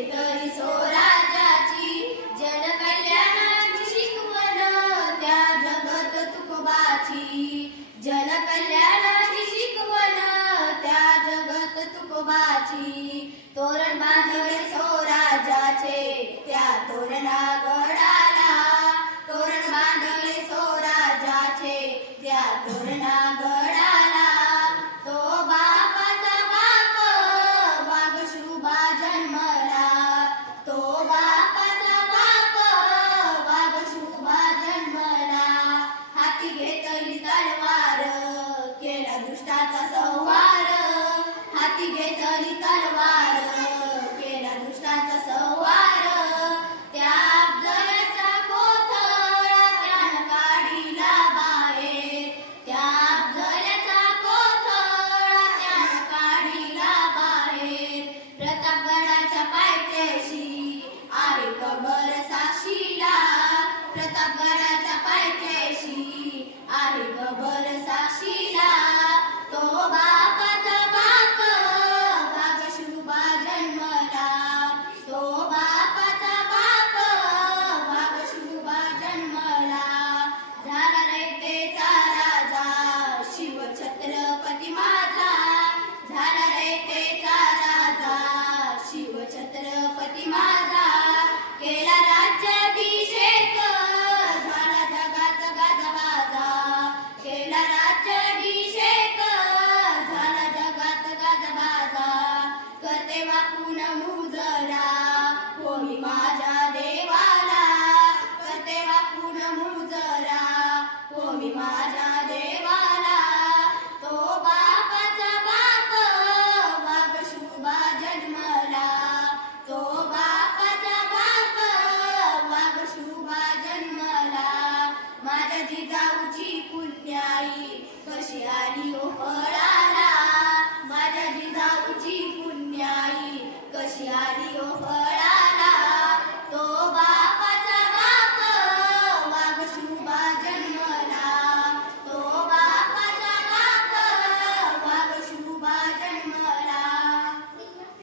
घेतली स्वराज्याची जनकल्याणाची शिकवण त्या जगत तुकोबाची जनकल्याणाची शिकवण त्या जगत तुकोबाची तोरण बांधले स्वराज्याचे त्या तोरणा गडाला तोरण बांधले स्वराज्याचे त्या तोरणा गडाला तो बापाचा बाप वाघ शुभा जन्मला तो बापाचा बाप वाघ शुभा जन्मला हाती घेतली तलवार केला दुष्टाचा संहार हाती घेतली तलवार केला दुष्टाचा संहार त्या अफजलाचा कोथळा त्यानं काढिला बाहेर त्या अफजलाचा कोथळा त्यानं काढिला बाहेर प्रतापगडाच्या पायथ्याशी आहे कबर साक्षीला प्रतापगडाच्या पायथ्याशी आहे कबर साक्षीला तो बापाचा बाप वाघ शुभा जन्मला तो बापाचा बाप वाघ शुभा जन्मला झाला रयतेचा राजा शिव छत्रपती माझा झाला रयतेचा राजा शिव छत्रपती माझा केला राज्याभिषेक झाला जगात गाजवाजा केला राज्याभिषेक झाला जगात गाजवाजा करते वाकून मुजरा हो मी माझ्या देवाला करते वाकून मुजरा हो मी माझ्या देवाला तो बापाचा बाप वाघ शुभा जन्मला तो बापाचा बाप वाघ शुभा जन्मला माझ्या जिजाऊची पुण्याई कशी आली ओ फळाला माझ्या जिजाऊची पुण्याई कशी आली ओ फळाला